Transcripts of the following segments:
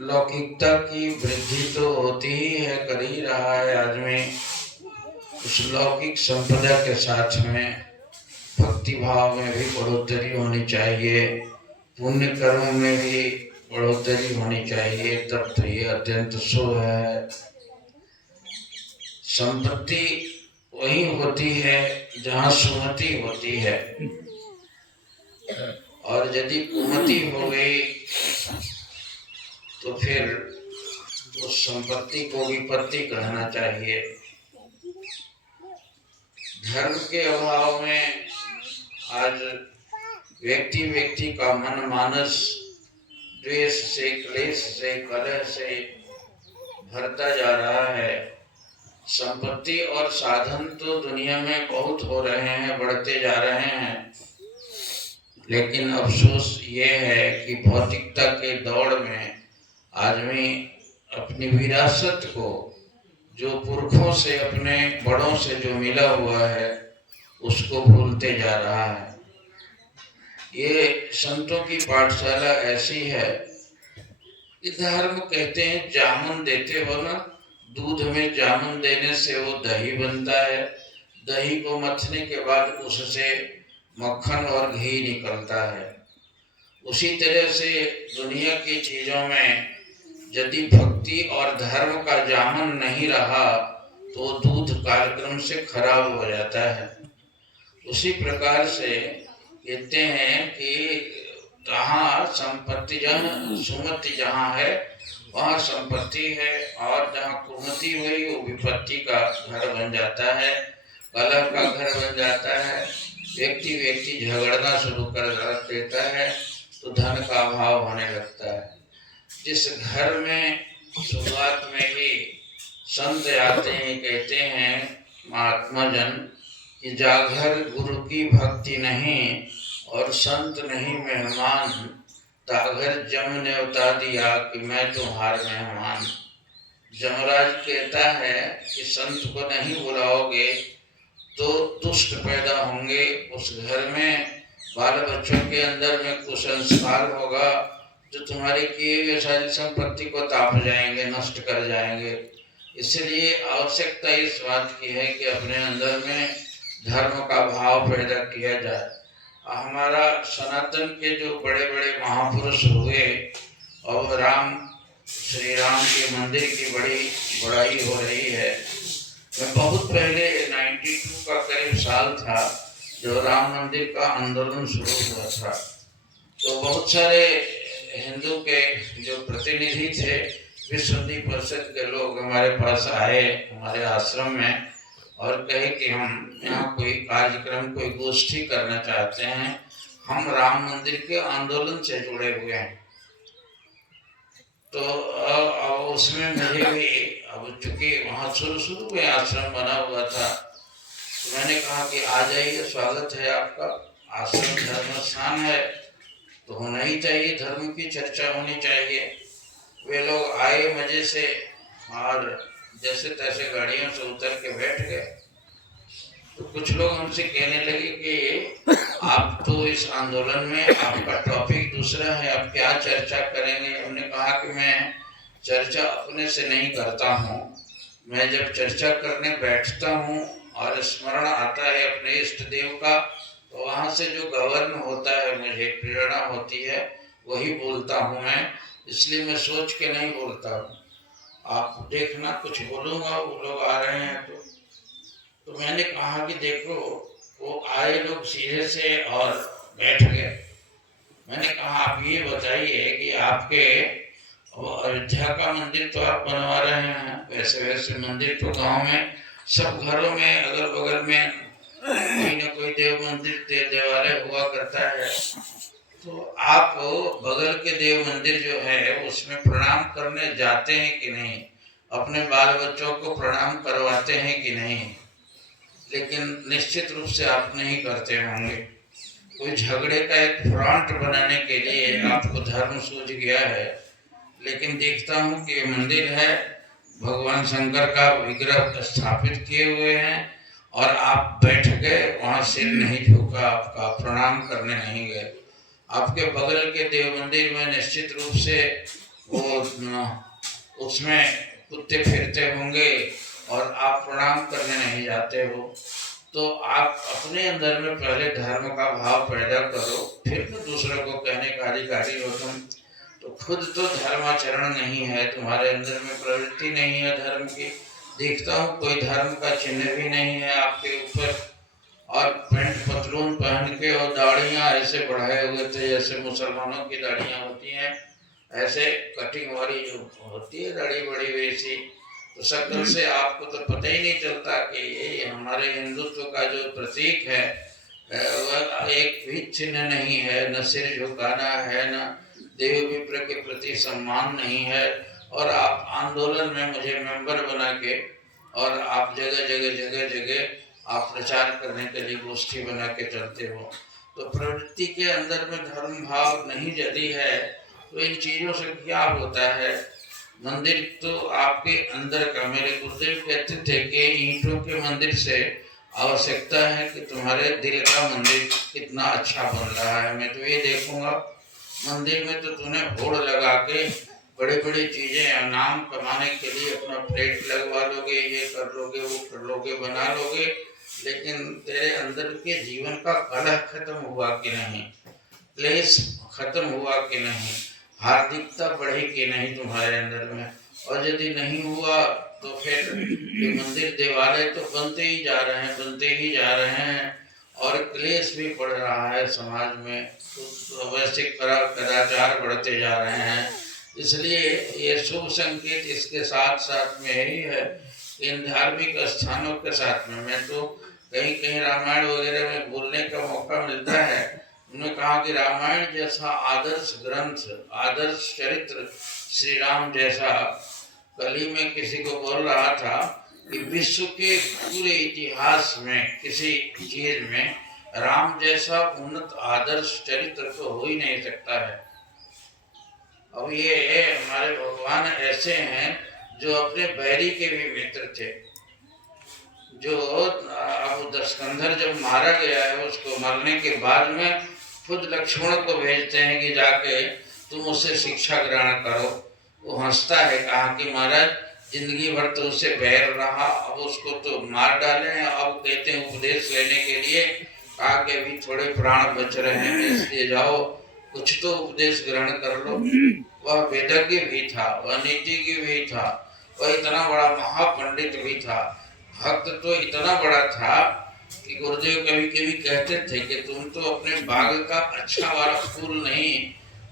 लौकिकता की वृद्धि तो होती ही है, कर ही रहा है आदमी। उस लौकिक संपदा के साथ में भक्ति भाव में भी बढ़ोतरी होनी चाहिए, पुण्य कर्म में भी बढ़ोतरी होनी चाहिए, तब तो ये अत्यंत शुभ है। संपत्ति वही होती है जहाँ सुमति होती है, और यदि कुमति हो गई तो फिर उस संपत्ति को विपत्ति कहना चाहिए। धर्म के अभाव में आज व्यक्ति व्यक्ति का मन मानस द्वेष से, क्लेश से, कलह से भरता जा रहा है। संपत्ति और साधन तो दुनिया में बहुत हो रहे हैं, बढ़ते जा रहे हैं, लेकिन अफसोस ये है कि भौतिकता के दौड़ में आदमी अपनी विरासत को, जो पुरखों से, अपने बड़ों से जो मिला हुआ है, उसको भूलते जा रहा है। ये संतों की पाठशाला ऐसी है कि धर्म कहते हैं जामुन देते हो ना, दूध में जामुन देने से वो दही बनता है, दही को मथने के बाद उससे मक्खन और घी निकलता है। उसी तरह से दुनिया की चीजों में यदि भक्ति और धर्म का जामुन नहीं रहा तो दूध कालक्रम से खराब हो जाता है। उसी प्रकार से कहते हैं कि जहाँ संपत्ति, जहाँ सुमति जहाँ है वहाँ संपत्ति है, और जहाँ कुमति हुई वो विपत्ति का घर बन जाता है, कलह का घर बन जाता है। व्यक्ति व्यक्ति झगड़ना शुरू कर देता है तो धन का अभाव होने लगता है। जिस घर में शुरुआत में ही संत आते हैं, कहते हैं महात्मा जन कि जाघर गुरु की भक्ति नहीं और संत नहीं मेहमान, ताघर जम ने उतार दिया कि मैं तुम्हारे मेहमान। जमराज कहता है कि संत को नहीं बुलाओगे तो दुष्ट पैदा होंगे, उस घर में बाल बच्चों के अंदर में कुसंस्कार होगा जो तुम्हारे किए हुए सारी संपत्ति को ताप जाएंगे, नष्ट कर जाएंगे। इसलिए आवश्यकता इस बात की है कि अपने अंदर में धर्म का भाव पैदा किया जाए। हमारा सनातन के जो बड़े बड़े महापुरुष हुए, और श्री राम के मंदिर की बड़ी बड़ाई हो रही है। मैं बहुत पहले 92 का करीब साल था जो राम मंदिर का आंदोलन शुरू हुआ था, तो बहुत सारे हिंदू के जो प्रतिनिधि थे, विश्व हिंदी परिषद के लोग हमारे पास आए, हमारे आश्रम में, और कहे कि हम यहाँ कोई कार्यक्रम, कोई गोष्ठी करना चाहते हैं, हम राम मंदिर के आंदोलन से जुड़े हुए हैं। तो अब उसमें मुझे भी, अब चूंकि वहाँ शुरू में आश्रम बना हुआ था, तो मैंने कहा कि आ जाइए, स्वागत है आपका, आश्रम धर्म स्थान है तो होना ही चाहिए, धर्म की चर्चा होनी चाहिए। वे लोग आए मजे से, और जैसे तैसे गाड़ियों से उतर के बैठ गए। तो कुछ लोग हमसे कहने लगे कि आप तो इस आंदोलन में, आपका टॉपिक दूसरा है, आप क्या चर्चा करेंगे। हमने कहा कि मैं चर्चा अपने से नहीं करता हूँ, मैं जब चर्चा करने बैठता हूँ और स्मरण आता है अपने इष्ट देव का, तो वहाँ से जो गवर्न होता है, मुझे प्रेरणा होती है, वही बोलता हूँ मैं। इसलिए मैं सोच के नहीं बोलता हूँ। आप देखना कुछ बोलूँगा, वो लोग आ रहे हैं तो मैंने कहा कि देखो, वो आए लोग सीधे से और बैठ गए। मैंने कहा आप ये बताइए कि आपके अयोध्या का मंदिर तो आप बनवा रहे हैं, वैसे वैसे मंदिर तो गांव में सब घरों में अगल बगल में कोई न कोई देव मंदिर, देवालय हुआ करता है, तो आप बगल के देव मंदिर जो है उसमें प्रणाम करने जाते हैं कि नहीं, अपने बाल बच्चों को प्रणाम करवाते हैं कि नहीं। लेकिन निश्चित रूप से आप नहीं करते होंगे। कोई झगड़े का एक फ्रंट बनाने के लिए आपको धर्म सूझ गया है, लेकिन देखता हूँ कि मंदिर है, भगवान शंकर का विग्रह स्थापित किए हुए हैं, और आप बैठ गए वहाँ, सिर नहीं झुका आपका, प्रणाम करने नहीं गए। आपके बगल के देव मंदिर में निश्चित रूप से वो उसमें कुत्ते फिरते होंगे और आप प्रणाम करने नहीं जाते हो, तो आप अपने अंदर में पहले धर्म का भाव पैदा करो, फिर तो दूसरों को कहने का अधिकारी हो तुम। तो खुद तो धर्माचरण नहीं है, तुम्हारे अंदर में प्रवृत्ति नहीं है धर्म की, देखता हूँ कोई धर्म का चिन्ह भी नहीं है आपके ऊपर, और पैंट पतलून पहन के और दाढ़ियाँ ऐसे बढ़ाए हुए थे जैसे मुसलमानों की दाढ़ियाँ होती हैं, ऐसे कटिंग वाली जो होती है दाढ़ी बड़ी वैसी। तो शक्ल से आपको तो पता ही नहीं चलता कि ये हमारे हिंदुत्व का जो प्रतीक है वह एक भी चिन्ह नहीं है, न सिर झुकाना है, न देव विप्र के प्रति सम्मान नहीं है। और आप आंदोलन में मुझे मेंबर बना के और आप जगह जगह जगह जगह आप प्रचार करने के लिए गोष्ठी बना के चलते हो। तो प्रवृत्ति के अंदर में धर्म भाव नहीं यदि है तो इन चीज़ों से क्या होता है। मंदिर तो आपके अंदर का, मेरे गुरुदेव कहते थे कि ईंटों के मंदिर से आवश्यकता है कि तुम्हारे दिल का मंदिर कितना अच्छा बन रहा है। मैं तो ये देखूंगा मंदिर में तो तूने होड़ लगा के बड़ी बड़ी चीजें नाम कमाने के लिए अपना प्लेट लगवा लोगे, ये कर लोगे, वो कर लोगे, बना लोगे, लेकिन तेरे अंदर के जीवन का कलह खत्म हुआ कि नहीं, क्लेश खत्म हुआ कि नहीं, हार्दिकता बढ़ी कि नहीं तुम्हारे अंदर में। और यदि नहीं हुआ तो फिर ये मंदिर देवालय तो बनते ही जा रहे हैं, बनते ही जा रहे हैं, और क्लेश भी बढ़ रहा है समाज में, तो वैश्विक कदाचार बढ़ते जा रहे हैं। इसलिए ये शुभ संकेत इसके साथ साथ में ही है। इन धार्मिक स्थानों के साथ में मैं तो कहीं कहीं रामायण वगैरह में बोलने का मौका मिलता है, उन्होंने कहा कि रामायण जैसा आदर्श ग्रंथ, आदर्श चरित्र श्री राम जैसा, कल ही मैं किसी को बोल रहा था कि विश्व के पूरे इतिहास में किसी चीज में राम जैसा उन्नत आदर्श चरित्र तो हो ही नहीं सकता है। अब ये हमारे भगवान ऐसे हैं जो अपने बैरी के भी मित्र थे। जो अब दशकंधर जब मारा गया है, उसको मरने के बाद में खुद लक्ष्मण को भेजते हैं कि जाके तुम उससे शिक्षा ग्रहण करो। वो हंसता है, कहा कि महाराज जिंदगी भर तो उससे बैर रहा, अब उसको तो मार डाले हैं, अब कहते हैं उपदेश लेने के लिए, कहा कि अभी थोड़े प्राण बच रहे हैं, इसलिए जाओ कुछ तो उपदेश ग्रहण कर लो। वह वेदज्ञ भी था, वह नीतिज्ञ भी था, वह इतना बड़ा महापंडित भी था, भक्त तो इतना बड़ा था कि गुरुदेव कभी कभी कहते थे कि तुम तो अपने बाग का अच्छा वाला फूल नहीं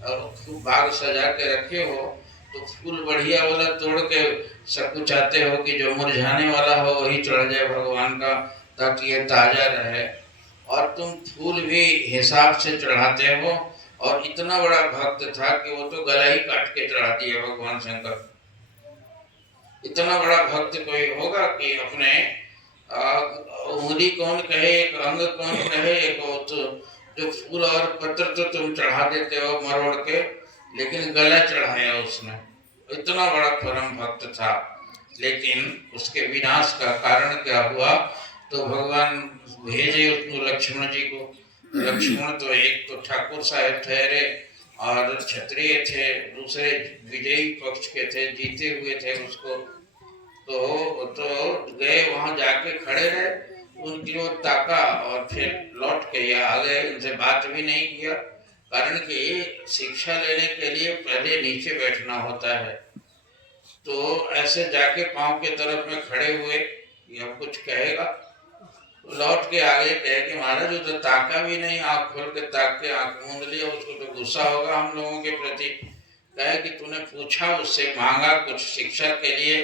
खूब बाग सजा के रखे हो, तो फूल बढ़िया वाला तोड़ के सबको चाहते हो कि जो मुरझाने वाला हो वही चढ़ जाए भगवान का, ताकि ये ताजा रहे। और तुम फूल भी हिसाब से चढ़ाते हो, और इतना बड़ा भक्त था कि वो तो गला ही काट के चढ़ा दिया भगवान शंकर। इतना बड़ा भक्त कोई होगा कि अपने उंगली कौन कहे, एक अंग कौन कहे, एक तो जो फूल और पत्र तो तुम चढ़ा देते हो मरोड़ के, लेकिन गला चढ़ाया उसने। इतना बड़ा परम भक्त था, लेकिन उसके विनाश का कारण क्या हुआ, तो भगवान भेजे उसको लक्ष्मण जी को। लक्ष्मण तो एक तो ठाकुर साहब ठहरे और क्षत्रिय थे, दूसरे विजयी पक्ष के थे, जीते हुए थे उसको। तो गए वहां जाके खड़े रहे, उनकी ओर ताका और फिर लौट के आ गए, उनसे बात भी नहीं किया। कारण कि शिक्षा लेने के लिए पहले नीचे बैठना होता है। तो ऐसे जाके पांव के तरफ में खड़े हुए, ये अब कुछ कहेगा, तो लौट के आगे कहे कि महाराज वो तो ताका भी नहीं, आंख खोल के ताक के आंख मूंद लिया, उसको तो गुस्सा होगा हम लोगों के प्रति। कहे कि तूने पूछा, उससे मांगा कुछ शिक्षा के लिए,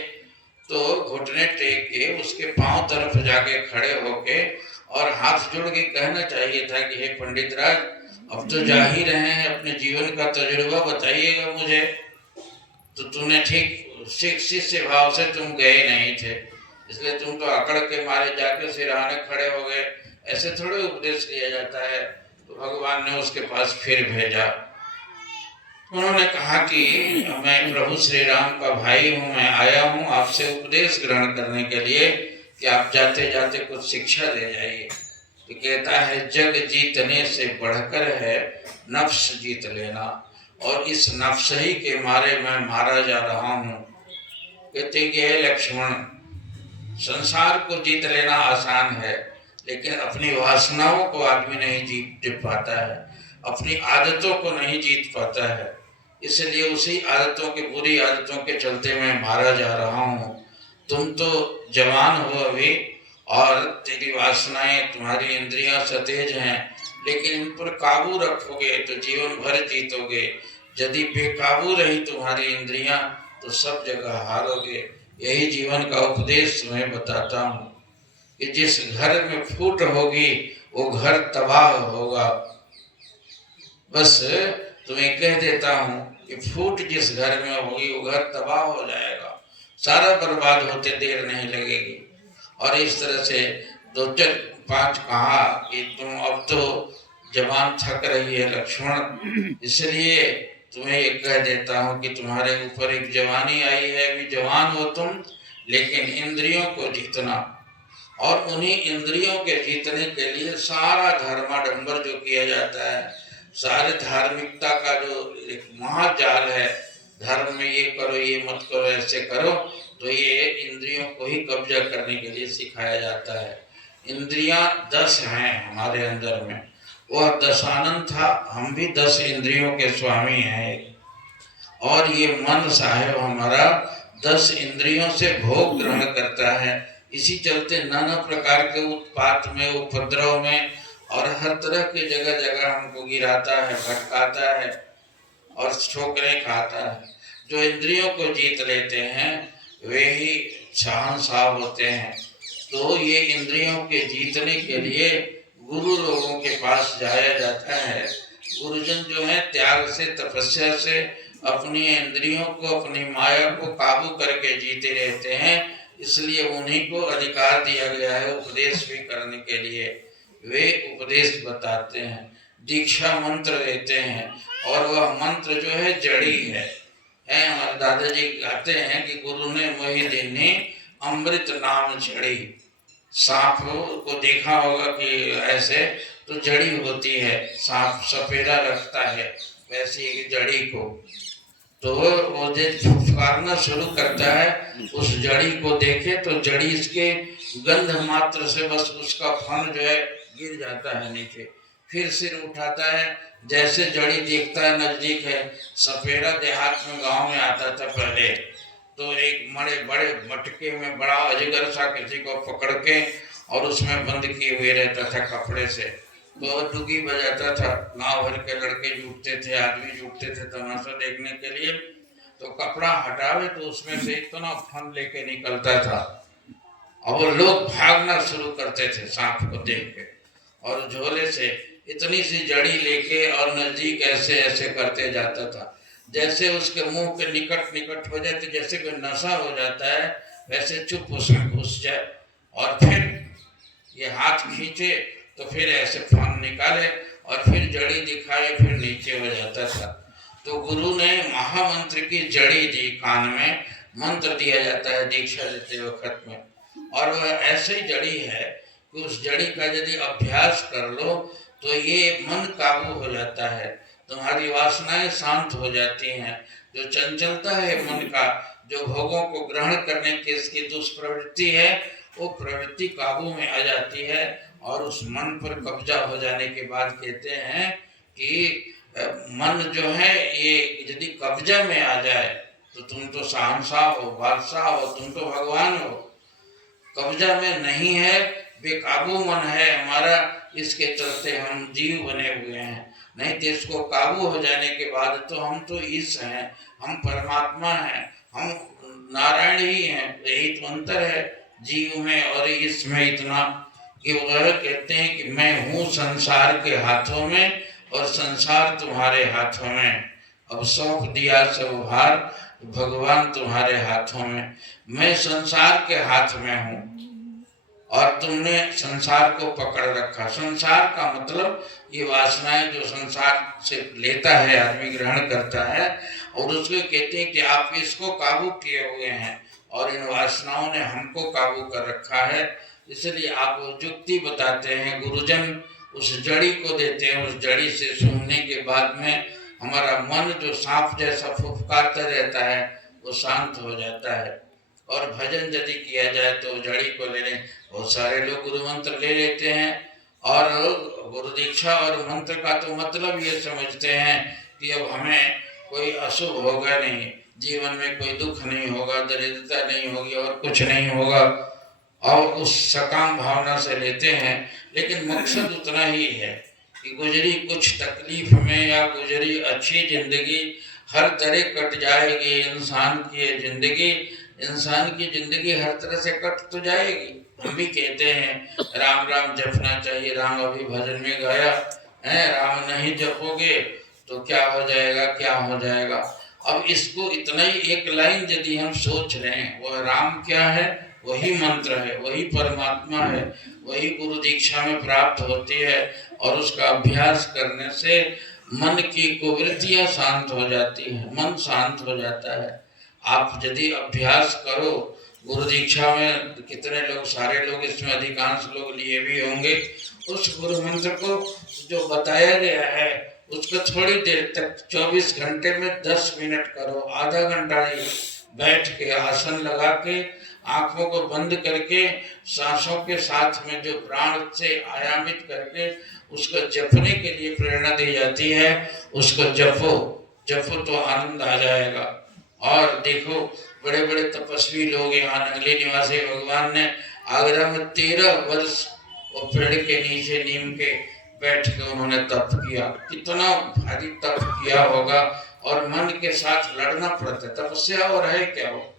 तो घुटने टेक के उसके पांव तरफ जाके खड़े होके और हाथ जोड़ के कहना चाहिए था कि हे पंडित राज, अब तो जा ही रहे हैं, अपने जीवन का तजुर्बा बताइएगा मुझे। तो तूने ठीक शिष्य भाव से तुम गए नहीं थे, इसलिए तुम तो अकड़ के मारे जाके सिरहाने खड़े हो गए। ऐसे थोड़े उपदेश लिया जाता है। तो भगवान ने उसके पास फिर भेजा। उन्होंने कहा कि मैं प्रभु श्री राम का भाई हूँ, मैं आया हूँ आपसे उपदेश ग्रहण करने के लिए कि आप जाते जाते कुछ शिक्षा दे जाइए। तो कहता है जग जीतने से बढ़कर है नफ्स जीत लेना। और इस नफ्स ही के मारे मैं मारा जा रहा हूँ। कहते कि हे लक्ष्मण, संसार को जीत लेना आसान है, लेकिन अपनी वासनाओं को आदमी नहीं जीत पाता है, अपनी आदतों को नहीं जीत पाता है। इसलिए उसी आदतों के, बुरी आदतों के चलते मैं मारा जा रहा हूँ। तुम तो जवान हो अभी और तेरी वासनाएं, तुम्हारी इंद्रियां सतेज हैं, लेकिन इन पर काबू रखोगे तो जीवन भर जीतोगे। यदि बेकाबू रही तुम्हारी इंद्रियां तो सब जगह हारोगे। यही जीवन का उपदेश तुम्हें बताता हूँ कि जिस घर में फूट होगी वो घर तबाह होगा। बस तुम्हें कह देता हूँ कि फूट जिस घर में होगी वो घर तबाह हो जाएगा, सारा बर्बाद होते देर नहीं लगेगी। और इस तरह से 2-4-5 कहा कि तुम अब तो जवान थक रही है लक्ष्मण, इसलिए तुम्हें ये कह देता हूँ कि तुम्हारे ऊपर एक जवानी आई है। अभी जवान हो तुम, लेकिन इंद्रियों को जीतना, और उन्हीं इंद्रियों के जीतने के लिए सारा धर्माडंबर जो किया जाता है, सारे धार्मिकता का जो एक महाजाल है, धर्म में ये करो, ये मत करो, ऐसे करो, तो ये इंद्रियों को ही कब्जा करने के लिए सिखाया जाता है। इंद्रियां 10 हैं हमारे अंदर में, वह दशानन था, हम भी 10 इंद्रियों के स्वामी हैं। और ये मन साहेब हमारा 10 इंद्रियों से भोग ग्रहण करता है। इसी चलते नाना प्रकार के उत्पात में, उपद्रव में और हर तरह के जगह जगह हमको गिराता है, भटकाता है और ठोकरें खाता है। जो इंद्रियों को जीत लेते हैं वे ही शहंशाह होते हैं। तो ये इंद्रियों के जीतने के लिए गुरु लोगों के पास जाया जाता है। गुरुजन जो है त्याग से, तपस्या से अपनी इंद्रियों को, अपनी माया को काबू करके जीते रहते हैं। इसलिए उन्हीं को अधिकार दिया गया है उपदेश भी करने के लिए। वे उपदेश बताते हैं, दीक्षा मंत्र देते हैं, और वह मंत्र जो है जड़ी है। हमारे दादाजी कहते हैं कि गुरु ने मोहि दीनी अमृत नाम जड़ी। सांप को देखा होगा कि ऐसे तो जड़ी होती है, सांप सफेदा रखता है, वैसे ही जड़ी को तो वो जब फुफकारना शुरू करता है, उस जड़ी को देखे तो जड़ी इसके गंध मात्र से बस उसका फन जो है गिर जाता है नीचे। फिर सिर उठाता है, जैसे जड़ी देखता है नजदीक है। सपेरा देहात में, गांव में आता था पहले, तो एक बड़े मटके में बड़ा अजगर सा किसी को पकड़ के और उसमें बंद किए हुए रहता था कपड़े से। तो डुगी बजाता था, गांव भर के लड़के जुटते थे, आदमी जुटते थे तमाशा देखने के लिए। तो कपड़ा हटावे तो उसमें से इतना फन लेके निकलता था, और वो लोग भागना शुरू करते थे सांप को देख के, और झोले से इतनी सी जड़ी लेके और नजदीक ऐसे ऐसे करते जाता था, जैसे उसके मुंह के निकट हो जाए, तो जैसे कोई नशा हो जाता है वैसे चुप उसमें घुस जाए, और फिर ये हाथ खींचे तो फिर ऐसे फन निकाले और फिर जड़ी दिखाए, फिर नीचे हो जाता था। तो गुरु ने महामंत्र की जड़ी दी, कान में मंत्र दिया जाता है दीक्षा देते वक्त में, और वह ऐसे ही जड़ी है कि उस जड़ी का यदि अभ्यास कर लो तो ये मन काबू हो जाता है, तुम्हारी वासनाएं शांत हो जाती हैं। जो चंचलता है मन का, जो भोगों को ग्रहण करने की इसकी दुष्प्रवृत्ति है, वो प्रवृत्ति काबू में आ जाती है, और उस मन पर कब्जा हो जाने के बाद कहते हैं कि मन जो है ये यदि कब्जा में आ जाए तो तुम तो शहंशाह हो, बादशाह हो, तुम तो भगवान हो। कब्जा में नहीं है, बेकाबू मन है हमारा, इसके चलते हम जीव बने हुए हैं। नहीं तो इसको काबू हो जाने के बाद तो हम तो ईश हैं, हम परमात्मा हैं, हम नारायण ही हैं। यही तो अंतर है जीव में और ईश में, इतना कि वह कहते हैं कि मैं हूँ संसार के हाथों में और संसार तुम्हारे हाथों में। अब सौंप दिया सब भार, भगवान तुम्हारे हाथों में। मैं संसार के हाथ में हूँ और तुमने संसार को पकड़ रखा। संसार का मतलब ये वासनाएं जो संसार से लेता है आदमी, ग्रहण करता है, और उसको कहते हैं कि आप इसको काबू किए हुए हैं और इन वासनाओं ने हमको काबू कर रखा है। इसलिए आप युक्ति बताते हैं, गुरुजन उस जड़ी को देते हैं। उस जड़ी से सूंघने के बाद में हमारा मन जो सांप जैसा फुफकारता रहता है वो शांत हो जाता है। और भजन यदि किया जाए तो जड़ी को लेने, बहुत सारे लोग गुरु मंत्र ले लेते हैं और गुरु दीक्षा और मंत्र का तो मतलब ये समझते हैं कि अब हमें कोई अशुभ होगा नहीं, जीवन में कोई दुख नहीं होगा, दरिद्रता नहीं होगी और कुछ नहीं होगा, और उस सकाम भावना से लेते हैं। लेकिन मकसद उतना ही है कि गुजरी कुछ तकलीफ में या गुजरी अच्छी जिंदगी हर तरह कट जाएगी। इंसान की जिंदगी हर तरह से कट तो जाएगी। हम भी कहते हैं राम राम जपना चाहिए, राम अभी भजन में गाया है, राम नहीं जपोगे तो क्या हो जाएगा, क्या हो जाएगा। अब इसको इतना ही एक लाइन यदि हम सोच रहे हैं, वह राम क्या है, वही मंत्र है, वही परमात्मा है, वही गुरु दीक्षा में प्राप्त होती है। और उसका अभ्यास करने से मन की कुवृत्तियां शांत हो जाती हैं, मन शांत हो जाता है। आप यदि अभ्यास करो, गुरु दीक्षा में कितने लोग, सारे लोग इसमें अधिकांश लोग लिए भी होंगे, उस गुरु मंत्र को जो बताया गया है उसको थोड़ी देर तक 24 घंटे में 10 मिनट करो, आधा घंटा ही बैठ के आसन लगा के आंखों को बंद करके सांसों के साथ में जो प्राण से आयामित करके उसको जपने के लिए प्रेरणा दी जाती है, उसको जपो तो आनंद आ जाएगा। और देखो बड़े बड़े तपस्वी लोग, यहाँ नंगली निवासी भगवान ने आगरा में 13 वर्ष वो पेड़ के नीचे नीम के बैठ के उन्होंने तप किया। कितना भारी तप किया होगा, और मन के साथ लड़ना पड़ता है। तपस्या और है क्या वो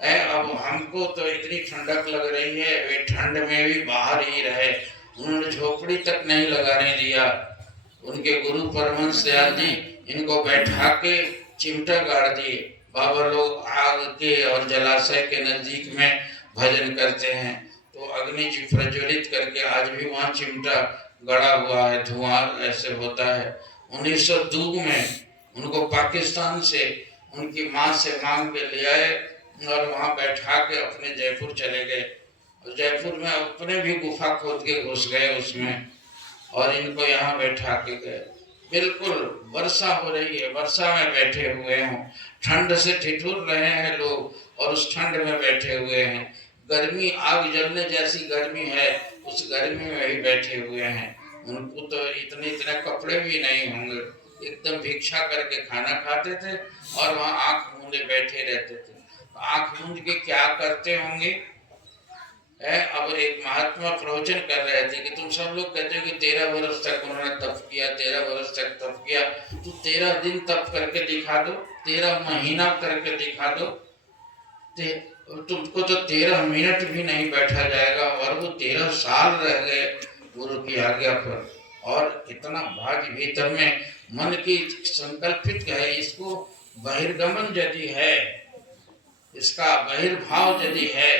है। अब हमको तो इतनी ठंडक लग रही है, वे ठंड में भी बाहर ही रहे, उन्होंने झोपड़ी तक नहीं लगाने दिया। उनके गुरु परमहंस दयाल जी इनको बैठा के चिमटा गाड़ दिए। बाबा लोग आग के और जलाशय के नजदीक में भजन करते हैं, तो अग्नि जी प्रज्वलित करके आज भी वहाँ चिमटा गड़ा हुआ है, धुआं ऐसे होता है। 1902 में उनको पाकिस्तान से उनकी माँ से मांग के ले आए और वहाँ बैठा के अपने जयपुर चले गए। और जयपुर में अपने भी गुफा खोद के घुस गए उसमें, और इनको यहाँ बैठा के गए। बिल्कुल वर्षा हो रही है, वर्षा में बैठे हुए हों, ठंड से ठिठुर रहे हैं लोग और उस ठंड में बैठे हुए हैं। गर्मी, आग जलने जैसी गर्मी है, उस गर्मी में ही बैठे हुए हैं। उनको तो इतने कपड़े भी नहीं होंगे, एकदम भिक्षा करके खाना खाते थे और वहाँ आंख मूंदे बैठे रहते थे। आंख मूंद के क्या करते होंगे। अब एक महात्मा प्रवचन कर रहे थे कि तुम सब लोग कहते हो कि 13 वर्ष तक उन्होंने तप किया, 13 वर्ष तक तप किया, तो 13 दिन तप करके दिखा दो, 13 महीना करके दिखा दो। तुमको तो 13 मिनट भी नहीं बैठा जाएगा, और वो 13 साल रह गए गुरु की आज्ञा पर। और इतना भाग्य भीतर में मन की संकल्पित है, इसको बहिर्गमन यदि है, इसका बहिर्भाव यदि है,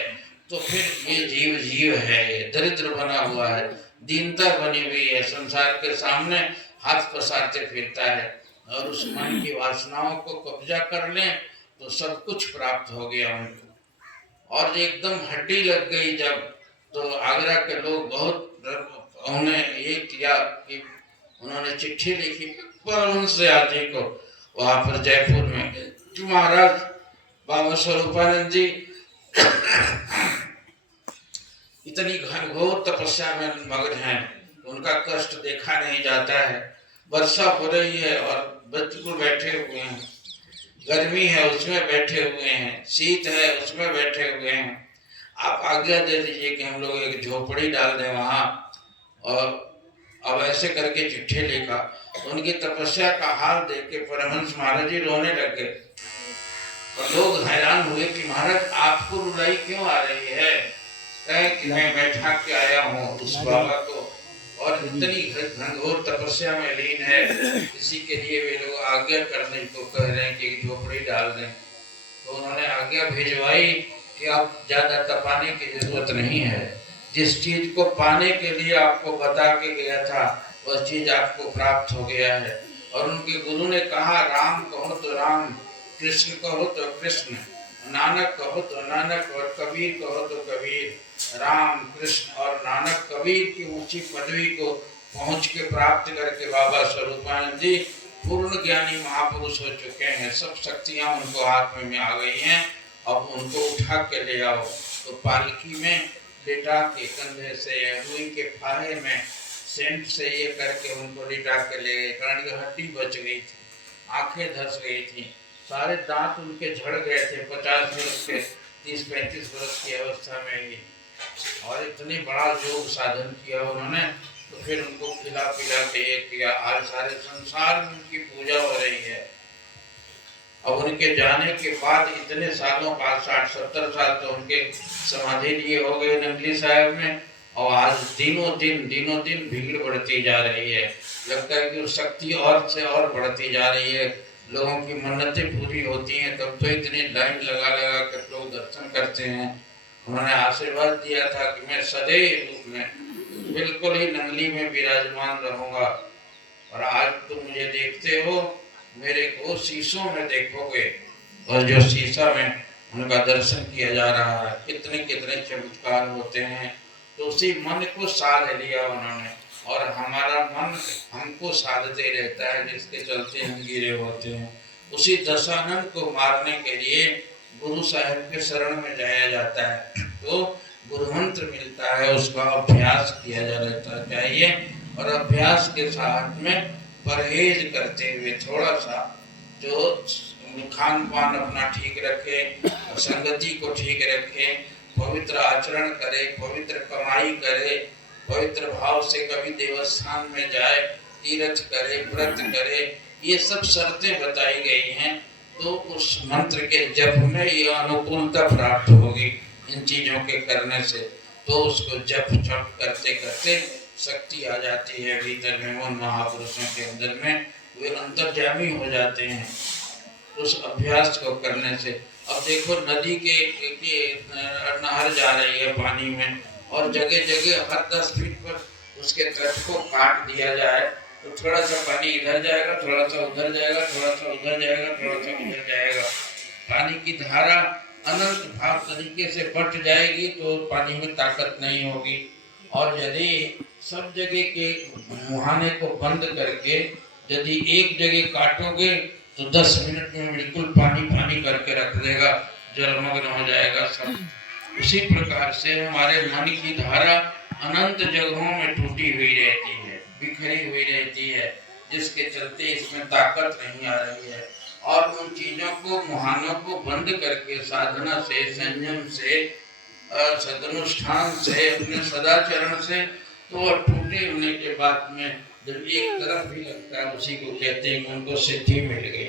तो फिर ये जीव है, ये दरिद्र बना हुआ है, दीनता बनी हुई है, संसार के सामने हाथ पसारते फिरता है। और उस मन की वासनाओं को कब्जा कर लें तो सब कुछ प्राप्त हो गया उनको। और एकदम हड्डी लग गई जब, तो आगरा के लोग बहुत उन्हें ये किया कि उन्होंने चिट्ठी लिखी परमहंस दयाल जी को वहाँ पर जयपुर में कि महाराज बाबा स्वरूपानंद जी इतनी घनघोर तपस्या में मग्न हैं, उनका कष्ट देखा नहीं जाता है। वर्षा हो रही है और बिल्कुल बैठे हुए हैं, गर्मी है उसमें बैठे हुए हैं, शीत है उसमें बैठे हुए हैं। आप आज्ञा दे दीजिए कि हम लोग एक झोपड़ी डाल दें वहाँ। और अब ऐसे करके चिट्ठी लिखा। उनकी तपस्या का हाल देख के परमहंस महाराज जी रोने लग गए, और लोग हैरान हुए कि महाराज आपको रुलाई क्यों आ रही है। कहे कि मैं बैठा के आया हूँ उस बाबा को, और इतनी घनघोर तपस्या में लीन है, इसी के लिए वे लोग आज्ञा करने को कह रहे हैं कि झोपड़ी डाल दें। तो उन्होंने आज्ञा भिजवाई कि आप ज्यादा तपाने की जरूरत नहीं है, जिस चीज को पाने के लिए आपको बता के गया था वह चीज आपको प्राप्त हो गया है। और उनके गुरु ने कहा राम कहो तो राम, कृष्ण कहो तो कृष्ण, नानक कहो तो नानक, और कबीर कहो तो कबीर। राम कृष्ण और नानक कबीर की ऊंची पदवी को पहुंच के प्राप्त करके बाबा स्वरूपानंद जी पूर्ण ज्ञानी महापुरुष हो चुके हैं, सब शक्तियां उनको हाथ में आ गई हैं। अब उनको उठा के ले आओ। तो पालकी में लिटा के कंधे से रुई के फाहे में सेंट से ये करके उनको लिटा के ले गए। कारण की हड्डी बच गई थी, आंखें धस गई थी, सारे दांत उनके झड़ गए थे 50 वर्ष के, 30-35 वर्ष की अवस्था में ही। और इतनी बड़ा योग साधन किया उन्होंने। तो फिर उनको खिला पिला के ये किया। आज सारे संसार में उनकी पूजा हो रही है। अब उनके जाने के बाद इतने सालों बाद 60-70 साल तो उनके समाधि लिए हो गए नंगली साहब में। और आज दिनों दिन भीड़ बढ़ती जा रही है। लगता है कि शक्ति और से और बढ़ती जा रही है। लोगों की मन्नतें पूरी होती हैं, तब तो इतनी लाइन लगा कर लोग दर्शन करते हैं। उन्होंने आशीर्वाद दिया था कि मैं सदैव रूप में बिल्कुल ही नंगली में विराजमान रहूंगा। और आज तुम मुझे देखते हो, मेरे को शीशों में देखोगे। और जो शीशा में उनका दर्शन किया जा रहा है, कितने कितने चमत्कार होते हैं। तो उसी मन को साध लिया उन्होंने। और हमारा मन हमको साधते रहता है, जिसके चलते हम गिरे होते हैं। उसी दशानंद को मारने के लिए गुरु साहब के शरण में जाया जाता है। तो गुरु मंत्र मिलता है, उसका अभ्यास किया जा रहता चाहिए। और अभ्यास के साथ में परहेज करते हुए थोड़ा सा जो खान पान अपना ठीक रखे, संगति को ठीक रखे, पवित्र आचरण करे, पवित्र कमाई करे, पवित्र भाव से कभी देवस्थान में जाए, तीर्थ करे, व्रत करे, ये सब शर्तें बताई गई हैं। तो उस मंत्र के जप में ये अनुकूलता प्राप्त होगी इन चीजों के करने से। तो उसको जप करते करते शक्ति आ जाती है भीतर में। उन महापुरुषों के अंदर में वे अंतर्यामी हो जाते हैं उस अभ्यास को करने से। अब देखो नदी के नहर जा रही है पानी में, और जगह जगह हर 10 फीट पर उसके तट को काट दिया जाए तो थोड़ा सा पानी इधर जाएगा, थोड़ा सा उधर जाएगा, थोड़ा सा उधर जाएगा, थोड़ा सा उधर जाएगा। पानी की धारा अनंत भाव तरीके से बट जाएगी तो पानी में ताकत नहीं होगी। और यदि सब जगह के मुहाने को बंद करके यदि एक जगह काटोगे तो 10 मिनट में बिल्कुल पानी पानी करके रख देगा, जलमग्न हो जाएगा सब। उसी प्रकार से हमारे मन की धारा अनंत जगहों में टूटी हुई रहती है, बिखरी हुई रहती है, जिसके चलते इसमें ताकत नहीं आ रही है। और उन चीजों को, मुहानों को बंद करके साधना से, संयम से, सदनुष्ठान से, अपने सदाचरण से, तो टूटे होने के बाद में जब एक तरफ भी लगता है, उसी को कहते हैं कि उनको सिद्धि मिल गई।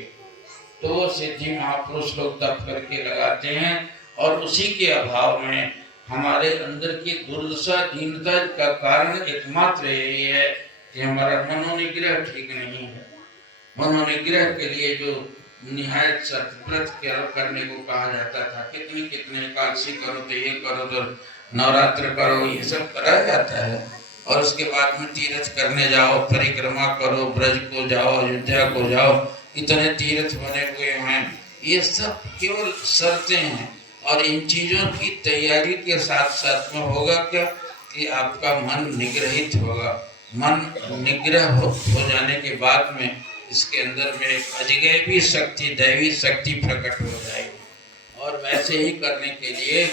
तो वो सिद्धि महापुरुष लोग तप करके लगाते हैं। और उसी के अभाव में हमारे अंदर की दुर्दशा, दीनता का कारण एकमात्र यही है कि हमारा मनोनिग्रह ठीक नहीं है। मनोनिग्रह के लिए जो निहायत सतव्रत करने को कहा जाता था, कितने कितने एकादशी करो तो ये करो तो नवरात्र करो, ये सब कराया जाता है। और उसके बाद में तीर्थ करने जाओ, परिक्रमा करो, ब्रज को जाओ, अयोध्या को जाओ, इतने तीर्थ बने हुए हैं। ये सब केवल शर्तें हैं। और इन चीजों की तैयारी के साथ साथ में होगा क्या कि आपका मन निग्रहित होगा। मन निग्रह हो जाने के बाद में इसके अंदर में एक अजगैबी शक्ति, दैवी शक्ति प्रकट हो जाएगी। और वैसे ही करने के लिए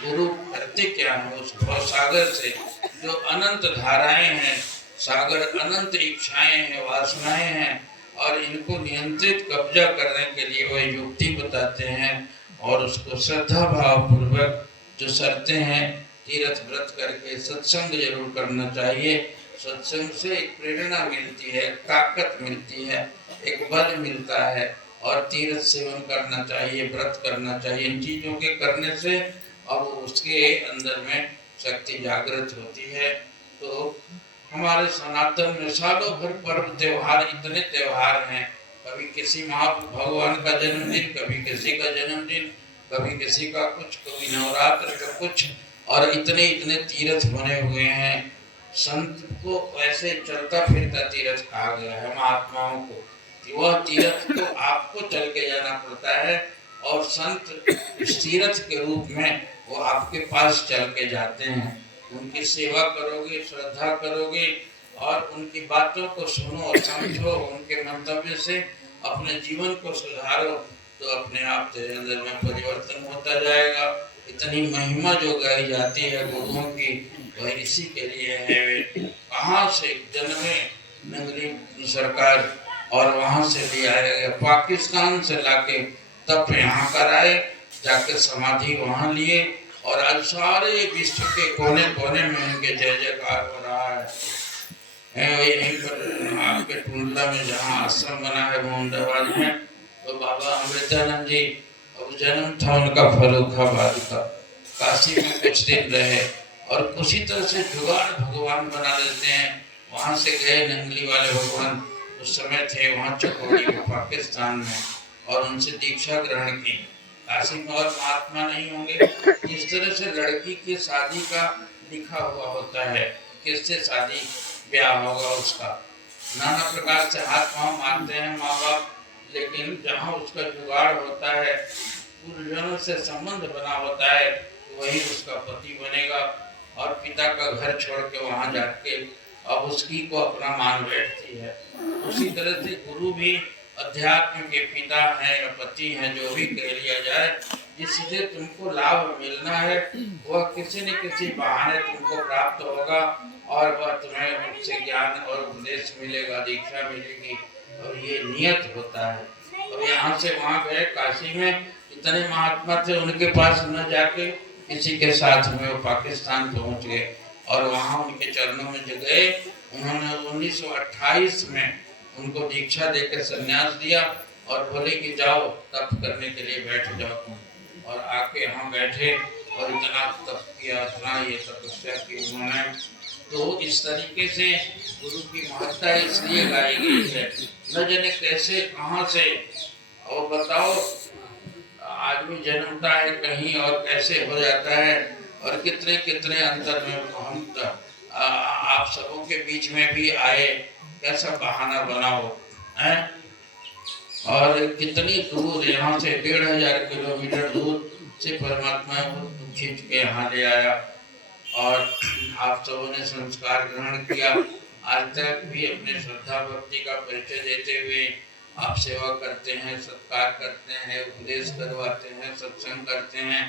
गुरु करते क्या है, उस भव सागर से जो अनंत धाराएं हैं, सागर अनंत इच्छाएं हैं, वासनाएं हैं, और इनको नियंत्रित कब्जा करने के लिए वह युक्ति बताते हैं। और उसको श्रद्धा भाव पूर्वक जो शर्तें हैं, तीर्थ व्रत करके सत्संग जरूर करना चाहिए। सत्संग से एक प्रेरणा मिलती है, ताकत मिलती है, एक बल मिलता है। और तीर्थ सेवन करना चाहिए, व्रत करना चाहिए। इन चीजों के करने से अब उसके अंदर में शक्ति जागृत होती है। तो हमारे सनातन में सालों भर पर्व त्योहार, इतने त्योहार हैं। कभी किसी भगवान का जन्मदिन, कभी किसी का जन्मदिन, कभी किसी का कुछ, कभी नवरात्र का कुछ, और इतने इतने तीर्थ बने हुए हैं। संत को ऐसे चलता फिरता तीर्थ कहा गया है महात्माओं को, कि वह तीर्थ तो आपको चल के जाना पड़ता है, और संत उस तीर्थ के रूप में वो आपके पास चल के जाते हैं। उनकी सेवा करोगे, श्रद्धा करोगे, और उनकी बातों को सुनो, समझो, उनके मंतव्य से अपने जीवन को सुधारो, तो अपने आप तेरे अंदर में परिवर्तन होता जाएगा। इतनी महिमा जो गाई जाती है गुरुओं की, वह इसी के लिए है। वे कहाँ से जन्मे नंगली सरकार, और वहां से ले आया गया, पाकिस्तान से लाके तब यहाँ कराए, जाके समाधि वहां लिए, और आज सारे विश्व के कोने कोने में उनके जय जयकार हो रहा है। यहीं पर आपके टुंडला में जहाँ आश्रम बना है मोहम्मदाबाद में, तो बाबा अमृतानंद जी, अब जन्म था उनका फर्रुखाबाद का, काशी में कुछ दिन रहे, और उसी तरह से जुगाड़ भगवान बना देते हैं। वहां से गए नंगली वाले भगवान, उस समय थे वहाँ चकोड़ी में पाकिस्तान में, और उनसे दीक्षा ग्रहण की। काशी में और महात्मा नहीं होंगे। इस तरह से लड़की की शादी का लिखा हुआ होता है, किससे शादी ब्याह होगा उसका, नाना प्रकार से हाथ पांव मारते हैं माँ बाप, लेकिन जहाँ उसका जुगाड़ होता है, पूर्वजन्म से संबंध बना होता है, वही उसका पति बनेगा। और पिता का घर छोड़ के वहाँ जाके अब उसकी को अपना मान बैठती है। उसी तरह से गुरु भी अध्यात्म के पिता हैं या पति हैं, जो भी कह लिया जाए, जिससे तुमको लाभ मिलना है, वह किसी न किसी बहाने तुमको प्राप्त होगा, और वह तुम्हें उनसे ज्ञान और उपदेश मिलेगा, दीक्षा मिलेगी, और ये नियत होता है। और यहाँ से वहाँ गए काशी में, इतने महात्मा थे, उनके पास न जाके किसी के साथ में वो पाकिस्तान पहुँच गए, और वहाँ उनके चरणों में जो गए, उन्होंने 1928 में उनको दीक्षा देकर संन्यास दिया, और बोले कि जाओ तप करने के लिए बैठ जाओ। और आके यहाँ बैठे और इतना तप किया, इतना ये तपस्या की उन्होंने। तो इस तरीके से गुरु की महत्ता इसलिए गाई गई है, न जाने कैसे कहाँ से। और बताओ, आदमी जन्मता है कहीं और कैसे हो जाता है, और कितने कितने अंतर में हम आप सबों के बीच में भी आए, कैसा बहाना बनाओ है। और कितनी दूर, यहाँ से 1500 किलोमीटर दूर से परमात्मा को खींच के यहाँ ले आया, और आप सबों ने संस्कार ग्रहण किया। आज तक भी अपने श्रद्धा भक्ति का परिचय देते हुए आप सेवा करते हैं, सत्कार करते हैं, उपदेश करवाते हैं, सत्संग करते हैं।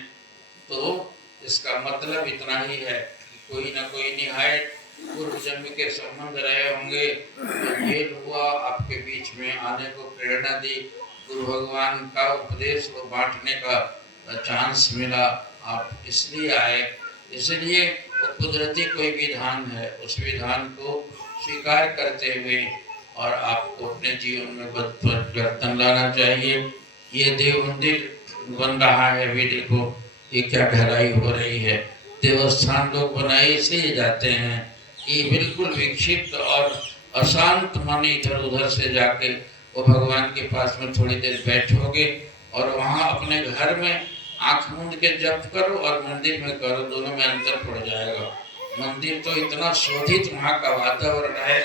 तो इसका मतलब इतना ही है कि कोई ना कोई निहायत पूर्व जन्म के संबंध रहे होंगे, तो भेद हुआ, आपके बीच में आने को प्रेरणा दी, गुरु भगवान का उपदेश को बांटने का चांस मिला, आप इसलिए आए। इसलिए वो कुदरती कोई विधान है, उस विधान को स्वीकार करते हुए और आपको अपने जीवन में परिवर्तन लाना चाहिए। ये देव मंदिर बन रहा है, अभी देखो ये क्या गहराई हो रही है। देवस्थान लोग बनाए इसलिए जाते हैं कि बिल्कुल विक्षिप्त और अशांत मन इधर उधर से जाके वो भगवान के पास में थोड़ी देर बैठोगे, और वहाँ अपने घर में आंख मूंद के जप करो और मंदिर में करो, दोनों में अंतर पड़ जाएगा। मंदिर तो इतना शोधित वहाँ का वातावरण है,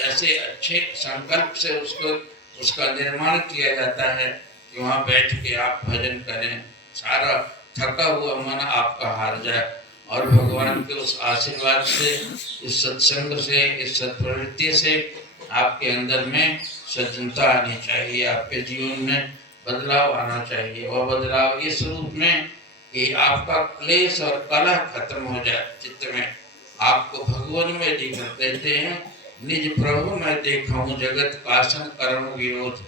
ऐसे अच्छे संकल्प से उसका निर्माण किया जाता है कि वहाँ बैठ के आप भजन करें, सारा थका हुआ मन आपका हार जाए, और भगवान के उस आशीर्वाद से, इस सत्संग से, इस सत्प्रवृत्ति से आपके अंदर में सज्जनता आनी चाहिए, आपके जीवन में बदलाव आना चाहिए। वह बदलाव इस रूप में कि आपका क्लेश और कलह खत्म हो जाए चित्त में, आपको भगवान में दिख देते हैं। निज प्रभु मैं देखा हूँ जगत कासन कर्म विरोध,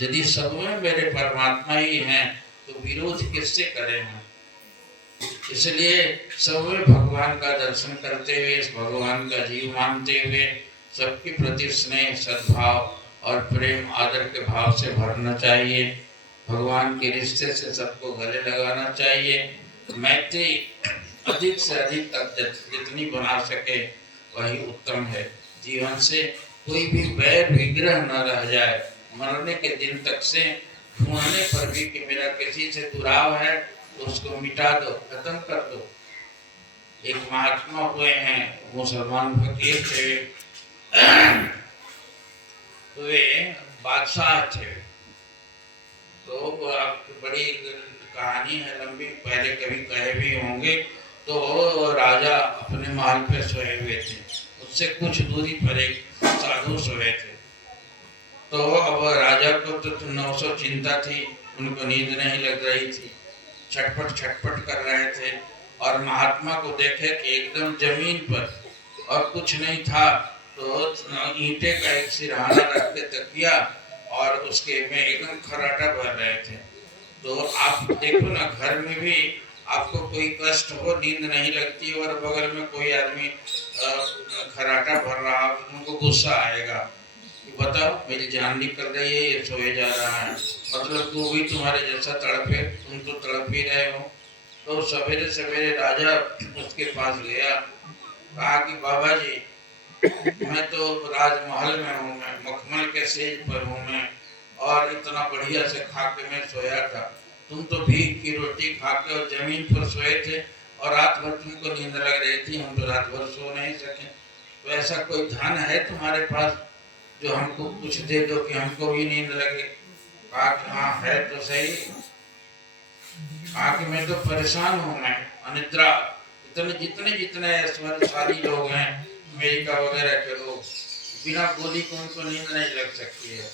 यदि सब में मेरे परमात्मा ही हैं तो विरोध किससे करें हम। इसलिए सब में भगवान का दर्शन करते हुए, इस भगवान का जीव मानते हुए, सबके प्रति स्नेह, सद्भाव और प्रेम आदर के भाव से भरना चाहिए। भगवान के रिश्ते से सबको गले लगाना चाहिए। मैत्री अधिक से अधिक तक जितनी बना सके वही उत्तम है। जीवन से कोई भी वैर विग्रह न रह जाए, मरने के दिन तक से ढूंढने पर भी कि मेरा किसी से दुराव है तो उसको मिटा दो, खत्म कर दो। एक महात्मा हुए हैं, मुसलमान फकीर थे, तो वे बादशाह थे। तो बड़ी कहानी है लंबी, पहले कभी कहे भी होंगे। तो राजा अपने महल पे सोए हुए थे, उस उससे कुछ दूरी पर एक साधु सोए थे। तो अब राजा को तो 900 चिंता थी, उनको नींद नहीं लग रही थी, छटपट छटपट कर रहे थे और महात्मा को देखे कि एकदम जमीन पर और कुछ नहीं था, तो ईंटे का एक सिरहाना रख के तकिया और उसके में एकदम खर्राटा भर रहे थे। तो आप देखो ना, घर में भी आपको कोई कष्ट हो, नींद नहीं लगती और बगल में कोई आदमी खर्राटा भर रहा हो, उनको गुस्सा आएगा कि बताओ मेरी जान निकल रही है, ये सोए जा रहा है, मतलब तू भी तुम्हारे जैसा तड़पे, तुम तो तड़प ही रहे हो। तो सवेरे सवेरे राजा उसके पास गया, कहा कि बाबा जी, मैं तो राजमहल में हूँ, मैं मखमल के सेज पर हूँ मैं, और इतना बढ़िया से खा के मैं सोया था, तुम तो भीख की रोटी खा के और जमीन पर सोए थे और रात भर तुमको नींद लग रही थी, हम तो रात भर सो नहीं सके। तो ऐसा कोई धन है तुम्हारे पास जो हमको कुछ दे दो कि हमको भी नींद लगे? कहा कि हाँ है तो सही। कहा कि मैं तो परेशान हूँ, मैं अनिद्रा, जितने जितने ऐश्वर्यशाली लोग हैं अमेरिका वगैरह के लोग, बिना गोली को उनको नींद नहीं लग सकती है।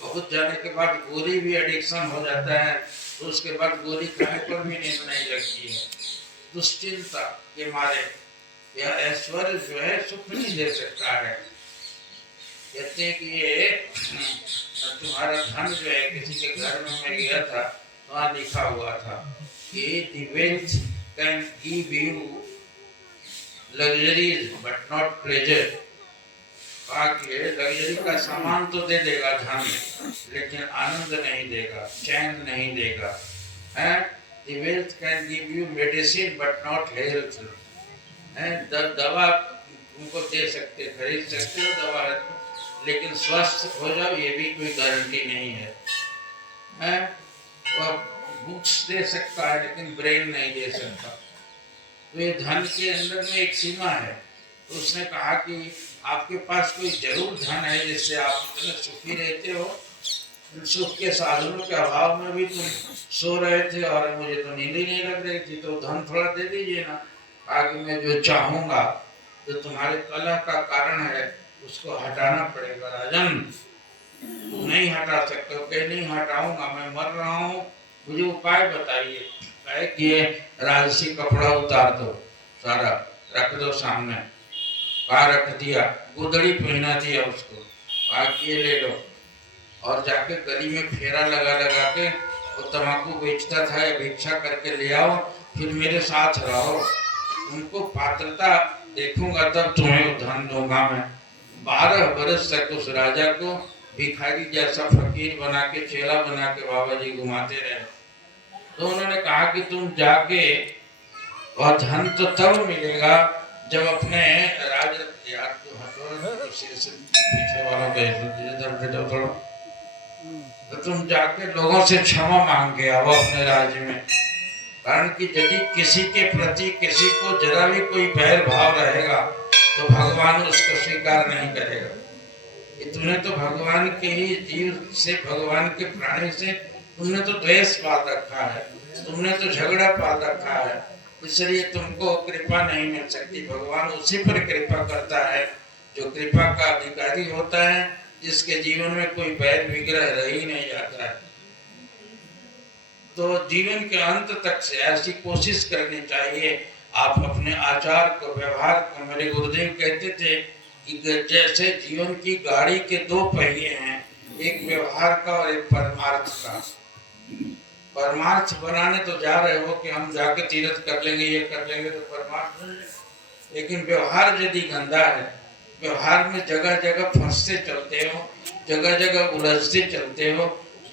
बहुत जाने के बाद गोली भी एडिक्शन हो जाता है, तो उसके बाद गोली खाने पर भी नींद नहीं लगती है। दुश्चिंता के मारे यह ऐश्वर्य जो है सुख नहीं दे सकता है। कहते हैं कि ये तुम्हारा धन जो है, किसी के घर में मैं गया था, वहाँ लिखा हुआ था कि the wealth can give you luxuries but not pleasure। Luxury का सामान तो दे देगा धन, लेकिन आनंद नहीं देगा, चैन नहीं देगा। The wealth can give you medicine but not health। दवा उनको दे सकते, खरीद सकते हो दवा, लेकिन स्वस्थ हो जाओ ये भी कोई गारंटी नहीं है। वह बुक्स दे सकता है लेकिन ब्रेन नहीं दे सकता। तो ये धन के अंदर में एक सीमा है। तो उसने कहा कि आपके पास कोई जरूर धन है जिससे आप इतने सुखी रहते हो, सुख के साधनों के अभाव में भी तुम सो रहे थे और मुझे तो नींद ही नहीं लग रही थी, तो धन थोड़ा दे दीजिए ना। आगे मैं जो चाहूंगा, जो तुम्हारे कलह का कारण है उसको हटाना पड़ेगा राजन, तुम नहीं हटा सकते हो। कहीं नहीं हटाऊंगा, मैं मर रहा हूँ, मुझे उपाय बताइए। कहे कि ये राजसी कपड़ा उतार दो, सारा रख दो सामने। कहा रख दिया, गुदड़ी पहना दिया उसको, कहा कि ये ले लो और जाके गली में फेरा लगा लगा के वो तम्बाकू बेचता था, या भिक्षा करके ले आओ, फिर मेरे साथ रहो, उनको पात्रता देखूंगा तब तुम्हें धन दूंगा मैं। 12 बरस तक उस राजा को भिखारी जैसा फकीर बना के, चेला बना के बाबा जी घुमाते रहे। तो उन्होंने कहा कि तुम जाके, और धन तो तब मिलेगा जब अपने राज यार पीछे वाला तो तुम जाके लोगों से क्षमा मांग के आओ अपने राज्य में। कारण कि यदि किसी के प्रति किसी को जरा भी कोई बैर भाव रहेगा तो भगवान उसको स्वीकार नहीं करेगा। तुमने तो भगवान के ही जीव से, भगवान के प्राणी से तुमने तो द्वेष पाल रखा है, तुमने तो झगड़ा पाल रखा है, इसलिए तुमको कृपा नहीं मिल सकती। भगवान उसी पर कृपा करता है जो कृपा का अधिकारी होता है, जिसके जीवन में कोई बैर विग्रह रह ही नहीं जाता है। तो जीवन के अंत तक से ऐसी कोशिश करनी चाहिए। आप अपने आचार को, व्यवहार को, मेरे गुरुदेव कहते थे कि जैसे जीवन की गाड़ी के 2 पहिए हैं, एक व्यवहार का और एक परमार्थ का। परमार्थ बनाने तो जा रहे हो कि हम जाके तीर्थ कर लेंगे, ये कर लेंगे, तो परमार्थ बन जाए। लेकिन व्यवहार यदि गंदा है, व्यवहार में जगह जगह फंसते चलते हो, जगह जगह उलझते चलते हो,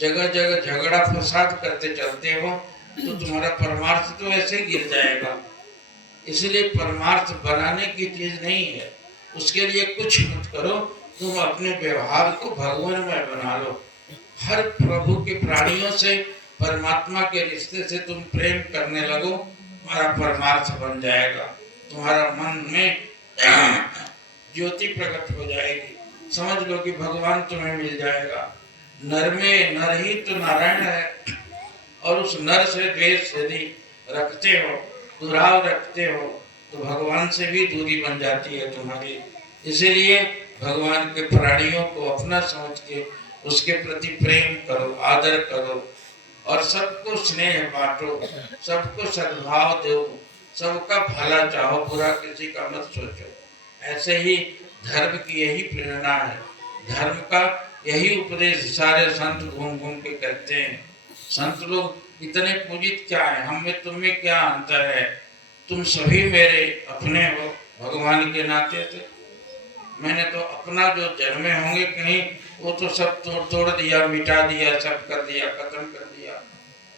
जगह जगह झगड़ा फसाद करते चलते हो, तो तुम्हारा परमार्थ तो ऐसे गिर जाएगा। इसलिए परमार्थ बनाने की चीज नहीं है, उसके लिए कुछ मत करो, तुम अपने व्यवहार को भगवान में बना लो। हर प्रभु के प्राणियों से, परमात्मा के रिश्ते से तुम प्रेम करने लगो, तुम्हारा परमार्थ बन जाएगा, तुम्हारा मन में ज्योति प्रकट हो जाएगी, समझ लो कि भगवान तुम्हें मिल जाएगा। नर में नर ही तो नारायण है, और उस नर से द्वेष यदि रखते हो, दुराव रखते हो, तो भगवान से भी दूरी बन जाती है तुम्हारी। इसीलिए भगवान के प्राणियों को अपना समझ के उसके प्रति प्रेम करो, आदर करो और सबको स्नेह बांटो, सबको सद्भाव दो, सबका भला चाहो, बुरा किसी का मत सोचो। ऐसे ही धर्म की यही प्रेरणा है, धर्म का यही उपदेश सारे संत घूम घूम के करते हैं। संत लोग इतने पूजित क्या है, हम में तुम में क्या अंतर है? तुम सभी मेरे अपने हो भगवान के नाते से। मैंने तो अपना जो जन्मे होंगे कहीं, वो तो सब तोड़ दिया, मिटा दिया, सब कर दिया, खत्म कर दिया।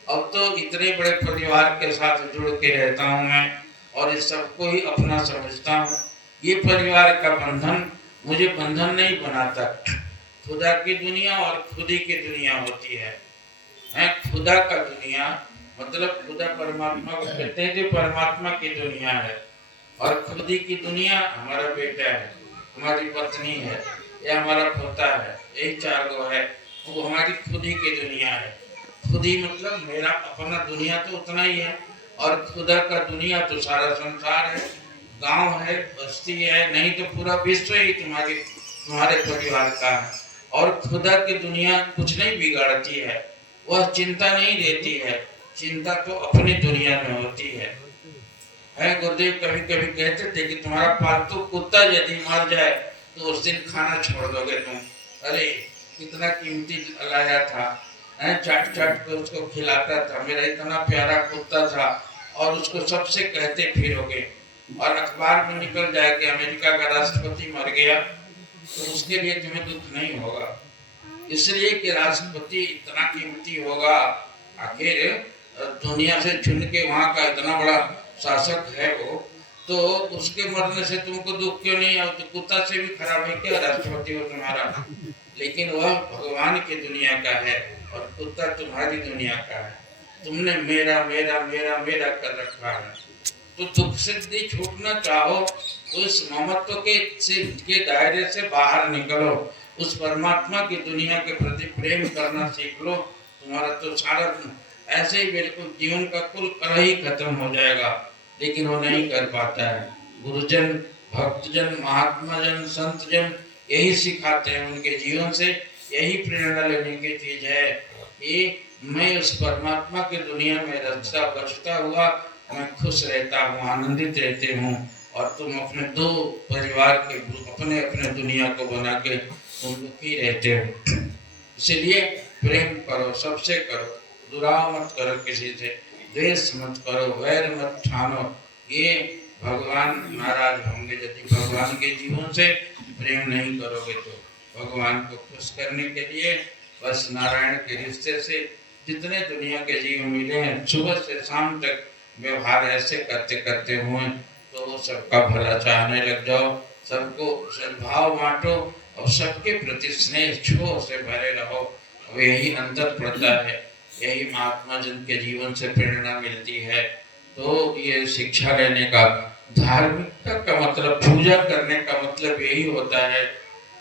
अब तो इतने बड़े परिवार के साथ जुड़ के रहता हूँ मैं, और इस सबको ही अपना समझता हूँ। ये परिवार का बंधन मुझे बंधन नहीं बनाता। खुदा की दुनिया और खुदी की दुनिया होती है। खुदा का दुनिया मतलब खुदा परमात्मा को कहते हैं, जो परमात्मा की दुनिया है, और खुदी की दुनिया हमारा बेटा है, हमारी पत्नी है, या हमारा पोता है, यही चार गो है, वो हमारी खुदी की दुनिया है। खुदी मतलब मेरा अपना दुनिया तो उतना ही है, और खुदा का दुनिया तो सारा संसार है, गांव है, बस्ती है, नहीं तो पूरा विश्व ही तुम्हारे परिवार का है। और खुदा की दुनिया कुछ नहीं बिगाड़ती है, वह चिंता नहीं देती है, चिंता तो अपनी दुनिया में होती है। गुरुदेव कभी कभी कहते थे कि तुम्हारा पालतू कुत्ता यदि मर जाए तो उस दिन खाना छोड़ दोगे तुम। अरे कितना कीमती लाया था, चाट चाट के उसको खिलाता था, मेरा इतना प्यारा कुत्ता था, और उसको सबसे कहते फिरोगे, और अखबार में निकल जाए कि अमेरिका का राष्ट्रपति मर गया, तो उसके लिए तुम्हें दुख नहीं होगा। इसलिए कि राष्ट्रपति इतना कीमती होगा, आखिर दुनिया से चुन के वहाँ का इतना बड़ा शासक है वो, तो उसके मरने से तुमको दुख क्यों नहीं? और तो कुत्ता से भी खराब है क्या राष्ट्रपति हो तुम्हारा? लेकिन वह भगवान की दुनिया का है, और कुत्ता तुम्हारी दुनिया का है। तुमने मेरा मेरा मेरा मेरा कर रखा है, तो दुख से यदि छूटना चाहो तो इस ममत्व के दायरे से बाहर निकलो, उस परमात्मा की दुनिया के प्रति प्रेम करना सीख लो। तुम्हारा तो सारा ऐसे ही बिल्कुल जीवन का कुल कलह ही खत्म हो जाएगा, लेकिन वो नहीं कर पाता है। गुरुजन, भक्तजन, महात्मा जन, संत जन यही सिखाते हैं, उनके जीवन से यही प्रेरणा लेने की चीज है कि मैं उस परमात्मा की दुनिया में रचता बचता हुआ मैं खुश रहता हूँ, आनंदित रहते हूँ, और तुम अपने दो परिवार के अपने अपने दुनिया को बना के तुम दुखी रहते हो। इसलिए प्रेम करो, सबसे करो, दुराव मत करो, किसी से द्वेष मत करो, वैर मत ठानो। ये भगवान नाराज होंगे यदि भगवान के जीवन से प्रेम नहीं करोगे। तो भगवान को खुश करने के लिए बस नारायण के रिश्ते से जितने दुनिया के जीव मिले हैं, सुबह से शाम तक व्यवहार ऐसे करते करते हुए तो सबका भला चाहने लग जाओ, सबको सद्भाव बांटो, और सबके प्रति स्नेह छुओ से भरे रहो। अब यही अंतर पड़ता है, यही महात्मा जन के जीवन से प्रेरणा मिलती है। तो ये शिक्षा लेने का, धार्मिकता का मतलब, पूजा करने का मतलब यही होता है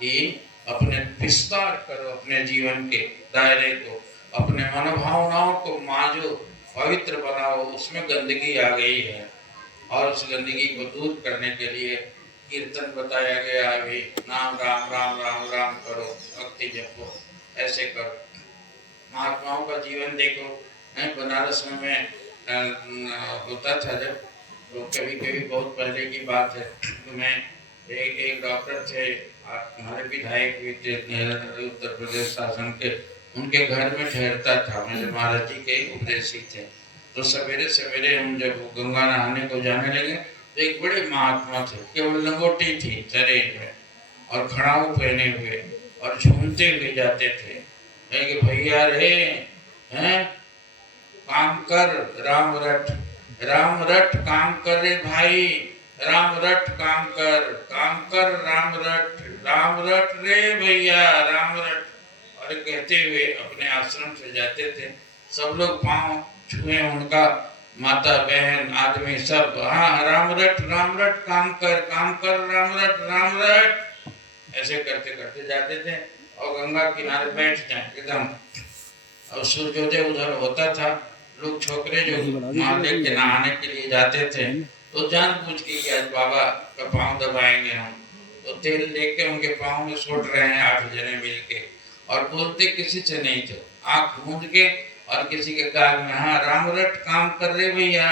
कि अपने विस्तार करो, अपने जीवन के दायरे को, अपने मनोभावनाओं को मांझो, पवित्र बनाओ। उसमें गंदगी आ गई है, और उस गंदगी को दूर करने के लिए कीर्तन बताया गया है, नाम राम राम राम राम करो, भक्ति जपो, ऐसे करो। महात्माओं का जीवन देखो, बनारस में मैं होता था जब, तो कभी कभी बहुत पहले की बात है, तो मैं एक डॉक्टर थे, हमारे विधायक भी थे उत्तर प्रदेश शासन के, उनके घर में ठहरता था। मेरे महाराज जी के उपदेशी थे। तो सवेरे सवेरे हम जब गंगा नहाने को जाने लगे तो एक बड़े महात्मा थे, केवल लंगोटी थी शरीर में, और खड़ाऊ पहने हुए, और झूमते हुए जाते थे कि भैया रे हैं, काम कर, राम रट, राम रट, काम कर रे भाई, राम रट, काम कर, राम रट रे भैया, राम रट। और कहते हुए अपने आश्रम से जाते थे। सब लोग पांव छुए उनका, माता बहन आदमी सब, हाँ राम रट, काम कर, राम रट, ऐसे करते करते जाते थे, और गंगा किनारे बैठ जाए एकदम। और सूर्योदय उधर होता था, लोग छोकरे जो माँ लेके के नहाने के लिए जाते थे, तो जानबूझ के कि आज बाबा का पाँव दबाएंगे हम, तो तेल लेके उनके पाँव में सुट रहे हैं 8 जने मिलके, और बोलते किसी से नहीं थे, आंख मूंद के, और किसी के कान में, हाँ राम रट काम कर रहे भैया,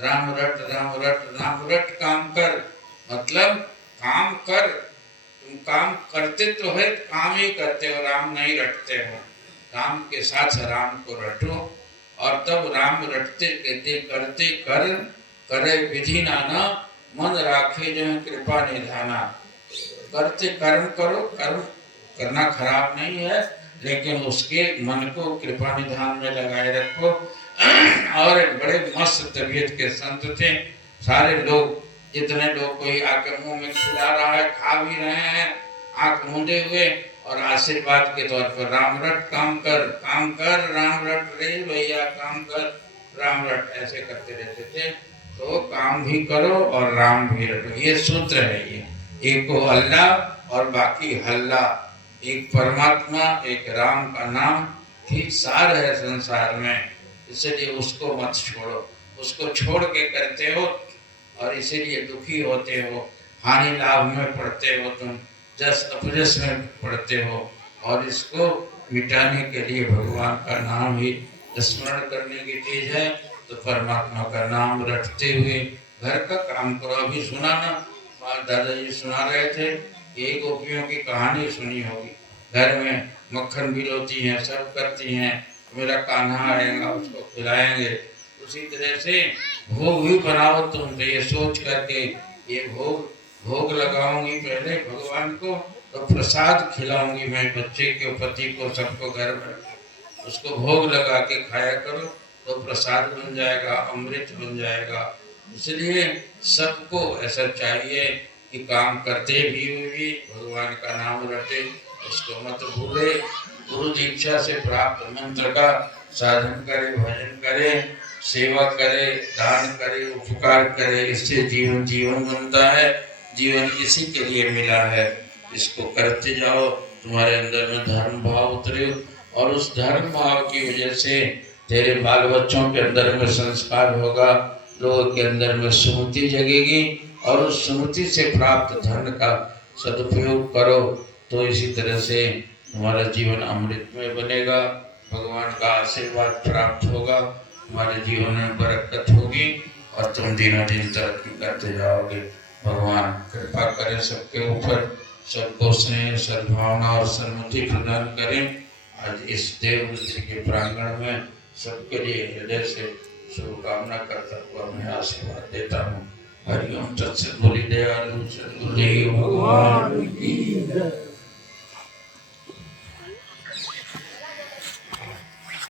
राम रट राम रट राम रट काम कर, मतलब काम कर, तुम काम करते तो है, काम ही करते हो, राम नहीं रटते हो, काम के साथ राम को रटो। और तब राम रटते कहते करते कर करे विधि नाना, मन राखे जो कृपा निधाना। करते कर्म करो, कर्म करना खराब नहीं है, लेकिन उसके मन को कृपा निधान में लगाए रखो। और बड़े मस्त तबीयत के संत थे, सारे लोग, जितने लोग, कोई आके मुंह में खिला रहा है, खा भी रहे हैं आंख मूंदे हुए, और आशीर्वाद के तौर पर राम रट काम कर, राम रट रे भैया काम कर, राम रट, ऐसे करते रहते थे। तो काम भी करो और राम भी रटो, ये सूत्र है। ये एक को अल्लाह और बाकी हल्ला, एक परमात्मा, एक राम का नाम ही सार है संसार में, इसलिए उसको मत छोड़ो। उसको छोड़ के करते हो और इसीलिए दुखी होते हो, हानि लाभ में पड़ते हो, तुम जस अपजस में पड़ते हो। और इसको मिटाने के लिए भगवान का नाम ही स्मरण करने की चीज है। तो परमात्मा का नाम रटते हुए घर का काम करो। अभी सुना ना, दादाजी सुना रहे थे, ये गोपियों की कहानी सुनी होगी, घर में मक्खन भिगोती हैं, सब करती हैं, मेरा कान्हा आएगा उसको खिलाएंगे। उसी तरह से भोग भी बनाओ तुम, तो ये सोच करके ये भोग लगाऊंगी पहले भगवान को, तो प्रसाद खिलाऊंगी मैं बच्चे के, पति को, सबको घर में, उसको भोग लगा के खाया करो, तो प्रसाद बन जाएगा, अमृत बन जाएगा। इसलिए सबको ऐसा चाहिए कि काम करते भी भगवान का नाम रटे, उसको मत भूले। गुरु दीक्षा से प्राप्त मंत्र का साधन करे, भजन करे, सेवा करे, दान करे, उपकार करे, इससे जीवन बनता है। जीवन इसी के लिए मिला है, इसको करते जाओ, तुम्हारे अंदर में धर्म भाव उतरे, और उस धर्म भाव की वजह से तेरे बाल बच्चों के अंदर में संस्कार होगा, लोगों के अंदर में सुमति जगेगी, और उस सुमति से प्राप्त धन का सदुपयोग करो, तो इसी तरह से तुम्हारा जीवन अमृतमय बनेगा, भगवान का आशीर्वाद प्राप्त होगा, तुम्हारे जीवन में बरकत होगी, और तुम दिनों दिन तरक्की करते जाओगे। भगवान कृपा करें सबके ऊपर, सबको स्नेह, सद्भावना और सन्मति प्रदान करें। आज इस देववृत्ति के प्रांगण में सबके लिए हृदय से शुभकामना करता हुआ मैं आशीर्वाद देता हूँ। हरिओम तत्सत। बोली दयालु सद्गुरुदेव भगवान की जय।